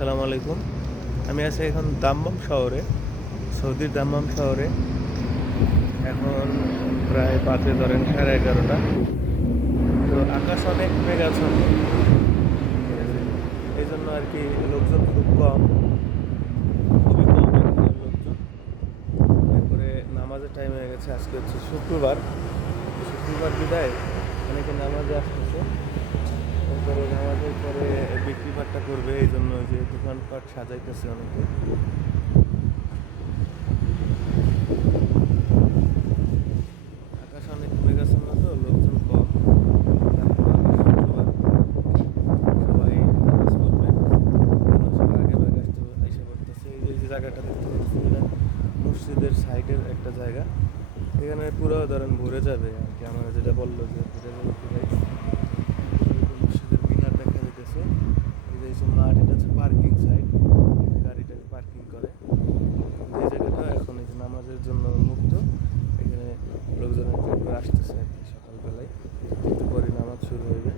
আসসালামু আলাইকুম। আমি আছি এখন দাম্মাম শহরে, সৌদির দাম্মাম শহরে। এখন প্রায় বাজে ধরেন 11:30। তো আকাশ অনেক মেঘাচ্ছন্ন, ঠিক আছে। এই জন্য আর কি লোকজন খুব কম, খুবই কম এখানের লোকজন। এরপরে নামাজের টাইম হয়ে গেছে, আজকে হচ্ছে শুক্রবার। শুক্রবার বিদায় অনেকে নামাজে আসতেছে। তারপরে নামাজের পরে বিক্রি বাট্টা করবে, এই জন্য যে দোকানপাট সাজাইতেছে অনেকে। আকাশ অনেক মেঘাচ্ছন্ন, তো লোকজন কম। তারপর আকাশ শুক্রবার, সবাই নামাজ পড়বে, জন্য সবাই আগে ভাগে আইসা পড়তেছে। এই যে জায়গাটা দেখতে পাচ্ছি, এটা মসজিদের সাইডের একটা জায়গা। এখানে পুরো ধরেন ভরে যাবে আর কি। আমার যেটা বললো যে ভরে যাবে পুরাই। মসজিদের মিনার দেখা যাইতেছে। এই যে মাঠ, এটা হচ্ছে পার্কিং সাইড, এখানে গাড়িটাকে পার্কিং করে। যে জায়গাটা এখন এই যে নামাজের জন্য মুক্ত, এখানে লোকজন একটু একটু আসতেছে আর কি। সকালবেলায় একটু পরে নামাজ শুরু হইবে।